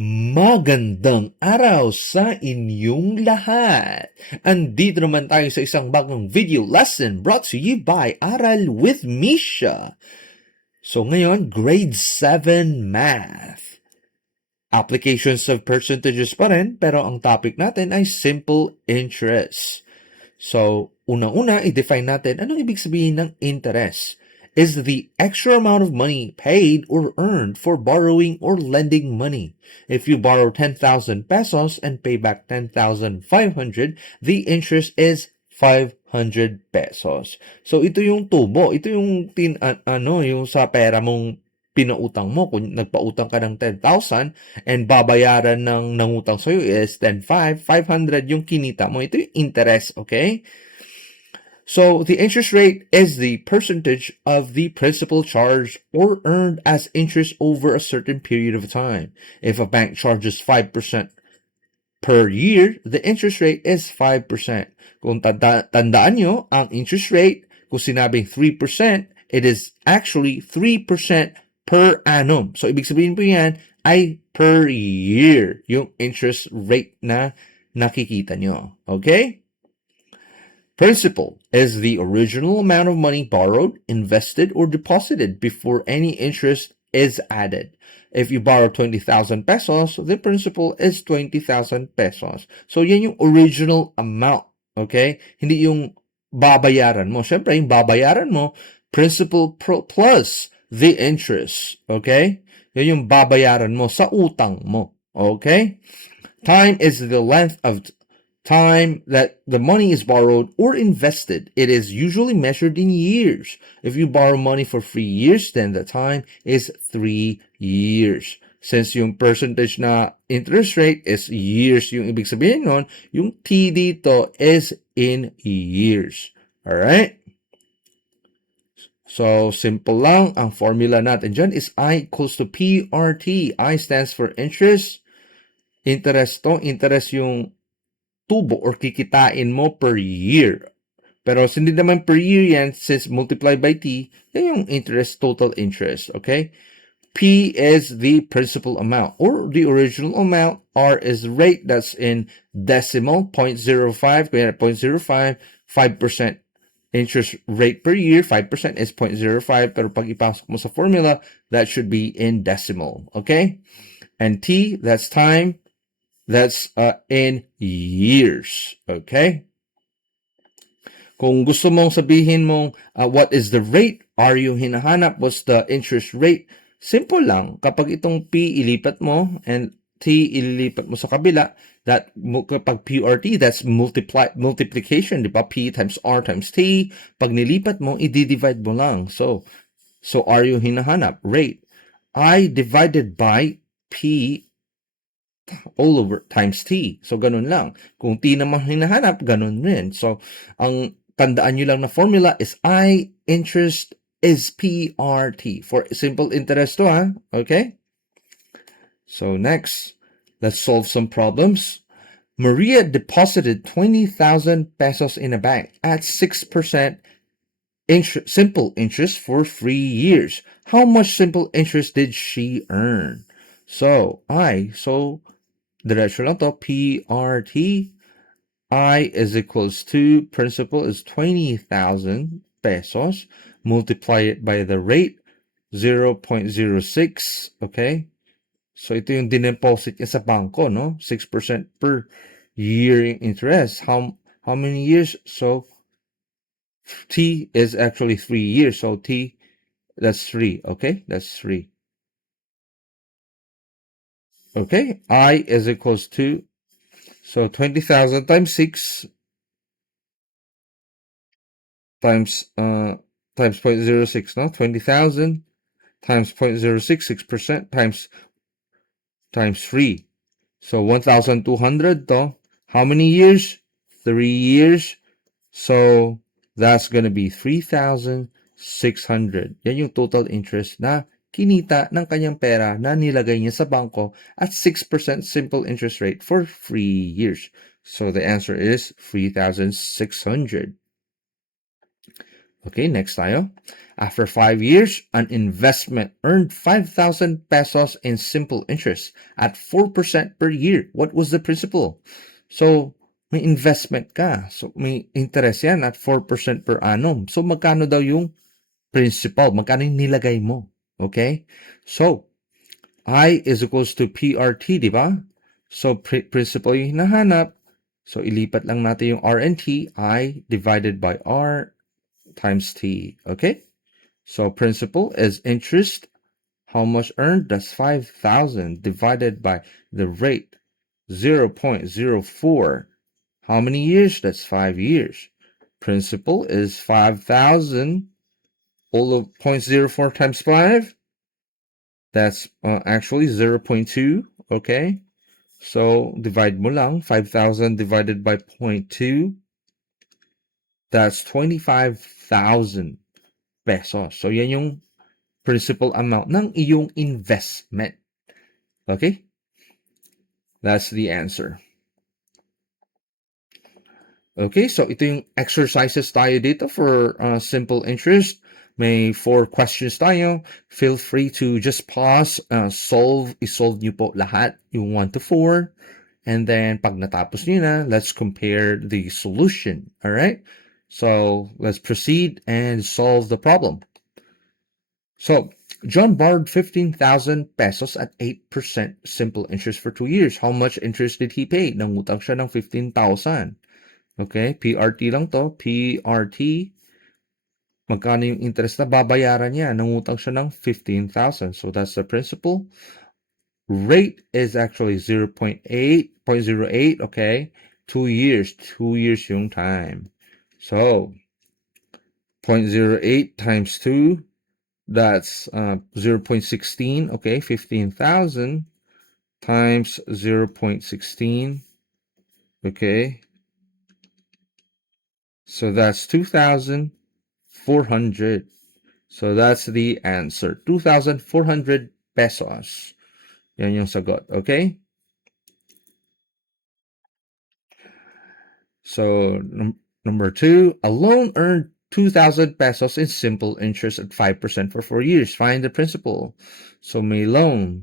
Magandang araw sa inyong lahat! Andito naman tayo sa isang bagong video lesson brought to you by Aral with Misha. So ngayon, grade 7 math. Applications of percentages pa rin, pero ang topic natin ay simple interest. So, unang-una, i-define natin anong ibig sabihin ng interest. Is the extra amount of money paid or earned for borrowing or lending money. If you borrow 10,000 pesos and pay back 10,500, the interest is 500 pesos. So ito yung tubo, ito yung yung sa pera mong pinautang mo. Kung nagpautang ka ng 10,000 and babayaran ng nangutang sa'yo is 10,500, 500 yung kinita mo. Ito yung interest, okay? So, the interest rate is the percentage of the principal charged or earned as interest over a certain period of time. If a bank charges 5% per year, the interest rate is 5%. Kung tandaan nyo, ang interest rate, kung sinabing 3%, it is actually 3% per annum. So, ibig sabihin po yan ay per year yung interest rate na nakikita nyo. Okay? Principal is the original amount of money borrowed, invested, or deposited before any interest is added. If you borrow 20,000 pesos, the principal is 20,000 pesos. So, yan yung original amount. Okay? Hindi yung babayaran mo. Siyempre, yung babayaran mo, principal plus the interest. Okay? Yan yung babayaran mo sa utang mo. Okay? Time is the length of time that the money is borrowed or invested. It is usually measured in years. If you borrow money for 3 years, then the time is 3 years. Since yung percentage na interest rate is years, yung ibig sabihin nun, yung T dito is in years. Alright? So, simple lang. Ang formula natin dyan is I equals to PRT. I stands for interest. Interest to. Interest yung tubo or kikitain mo per year. Pero hindi naman per year yan, since multiply by T, yan yung interest, total interest, okay? P is the principal amount or the original amount. R is the rate, that's in decimal, 0.05, kaya 0.05, 5% interest rate per year, 5% is 0.05, pero pag ipasok mo sa formula, that should be in decimal, okay? And T, that's time. That's in years. Okay? Kung gusto mong sabihin mong what is the rate, are yung hinahanap, what's the interest rate, simple lang. Kapag itong P ilipat mo and T ilipat mo sa kabila, that kapag PRT, that's multiplication, di ba? P times R times T. Pag nilipat mo, i-divide mo lang. So R yung hinahanap, rate. I divided by P all over times T. So, ganun lang. Kung T naman hinahanap, ganun rin. So, ang tandaan nyo lang na formula is I interest is PRT. For simple interest to, ha? Okay? So, next, let's solve some problems. Maria deposited 20,000 pesos in a bank at 6% simple interest for 3 years. How much simple interest did she earn? So, diretso lang to, PRT. I is equals to, principal is 20,000 pesos. Multiply it by the rate, 0.06. Okay? So, ito yung dineposit niya sa bangko, no? 6% per year interest. How many years? So, T is actually 3 years. So, T, that's 3. Okay? That's 3. Okay, I is equals to, so 20,000 times 6 times 0.06, no? 20,000 times 0.06, 6% times 3. So 1,200 to. How many years? 3 years. So that's gonna be 3,600. Yan yung total interest na kinita ng kanyang pera na nilagay niya sa bangko at 6% simple interest rate for 3 years. So the answer is 3,600. Okay, next tayo. After 5 years, an investment earned 5,000 pesos in simple interest at 4% per year. What was the principal? So, may investment ka. So, may interest yan at 4% per annum. So, magkano daw yung principal? Magkano yung nilagay mo? Okay? So, I is equals to PRT, di ba? So, principal yung hinahanap. So, ilipat lang natin yung R and T. I divided by R times T. Okay? So, principal is interest. How much earned? That's 5,000 divided by the rate, 0.04. How many years? That's 5 years. Principal is 5,000. All of 0.04 times 5. That's actually 0.2. Okay? So, divide mo lang. 5,000 divided by 0.2. That's 25,000 pesos. So, yan yung principal amount ng iyong investment. Okay? That's the answer. Okay, so ito yung exercises tayo dito for simple interest. May 4 questions tayo. Feel free to just pause, isolve nyo po lahat, yung 1 to 4. And then, pag natapos nyo na, let's compare the solution. Alright? So, let's proceed and solve the problem. So, John borrowed 15,000 pesos at 8% simple interest for 2 years. How much interest did he pay? Nangutang siya ng 15,000. Okay, PRT lang to. PRT. Magkano yung interest na babayaran niya? Nangutang siya ng 15,000. So, that's the principal. Rate is actually 0.08. Okay, 2 years. 2 years yung time. So, 0.08 times 2. That's 0.16, okay, 15,000 times 0.16, okay, so that's 2,400. So that's the answer, 2,400 pesos. Yan yung sagot, okay? So, number 2, a loan earned 2,000 pesos in simple interest at 5% for 4 years. Find the principal. So, may loan.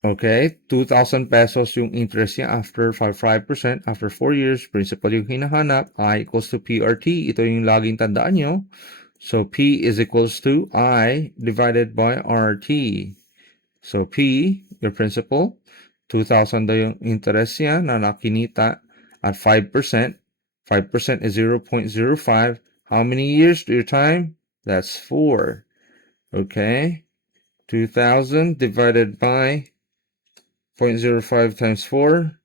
Okay, 2,000 pesos yung interest niya after 5%. After 4 years, principal yung hinahanap. I equals to PRT. Ito yung laging tandaan nyo. So, P is equals to I divided by RT. So, P, your principal. 2,000 daw yung interest niya na nakinita at 5%. 5% is 0.05. How many years do your time? That's 4. Okay. 2,000 divided by 0.05 times 4.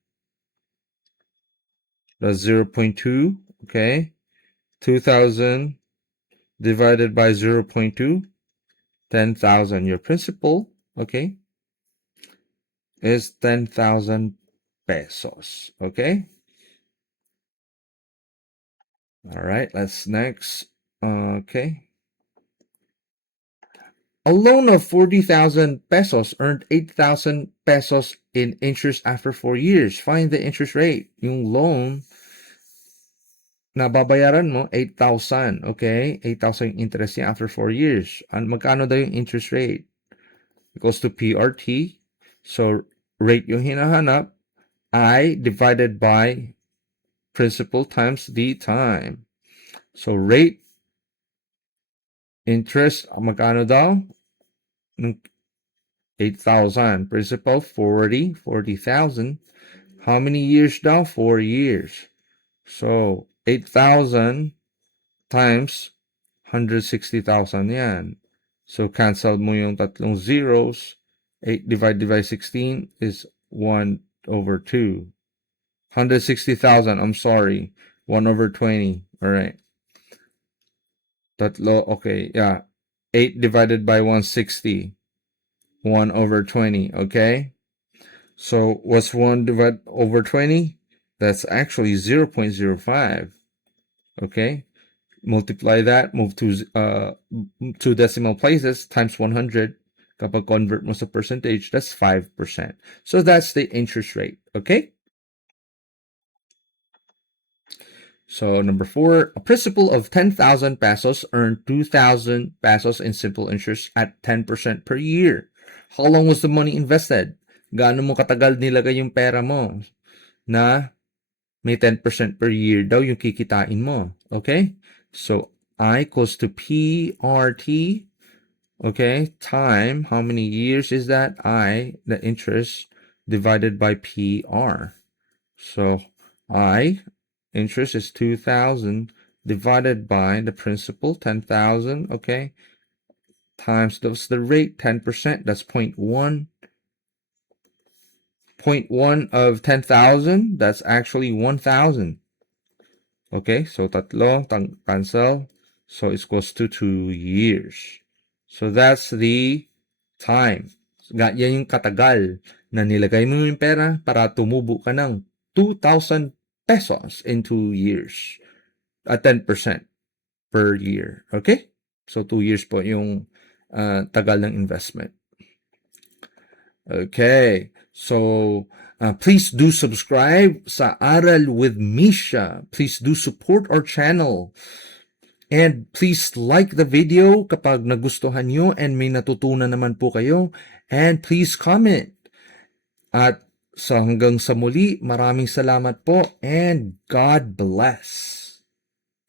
That's 0.2. Okay. 2,000 divided by 0.2. 10,000. Your principal, okay, is 10,000 pesos. Okay. All right, let's next. Okay. A loan of 40,000 pesos earned 8,000 pesos in interest after 4 years. Find the interest rate. Yung loan na babayaran mo, 8,000. Okay? 8,000 yung interest niya after 4 years. Magkano daw yung interest rate? Equals to PRT. So, rate yung hinahanap. I divided by principal times the time. So, rate, interest, magkano daw? 8,000. Principal, 40,000. How many years daw? 4 years. So, 8,000 times 160,000 yan. So, cancel mo yung tatlong zeros. 8 divided by 16 is 1 over 2. 160,000, I'm sorry. 1 over 20. Alright. Tatlo, okay, yeah. 8 divided by 160. 1 over 20, okay? So, what's 1 divided over 20? That's actually 0.05. Okay? Multiply that, move to 2 decimal places, times 100. Kapag convert mo sa percentage, that's 5%. So, that's the interest rate, okay? So number 4, a principal of 10,000 pesos earned 2,000 pesos in simple interest at 10% per year. How long was the money invested? Gaano mo katagal nilagay yung pera mo na may 10% per year daw yung kikitain mo? Okay? So I equals to PRT, okay, time, how many years is that? I, the interest, divided by PR. So I, interest is 2,000 divided by the principal, 10,000, okay, times the rate, 10%, that's 0.1. 0.1 of 10,000, that's actually 1,000. Okay, so tatlo, cancel. So it's equals to 2 years. So that's the time. Yan yung katagal na nilagay mo yung pera para tumubo ka ng 2,000 pesos in 2 years. At 10% per year. Okay? So 2 years po yung tagal ng investment. Okay. So please do subscribe sa Aral with Misha. Please do support our channel. And please like the video kapag nagustuhan nyo and may natutunan naman po kayo. And please comment. At hanggang sa muli, maraming salamat po and God bless.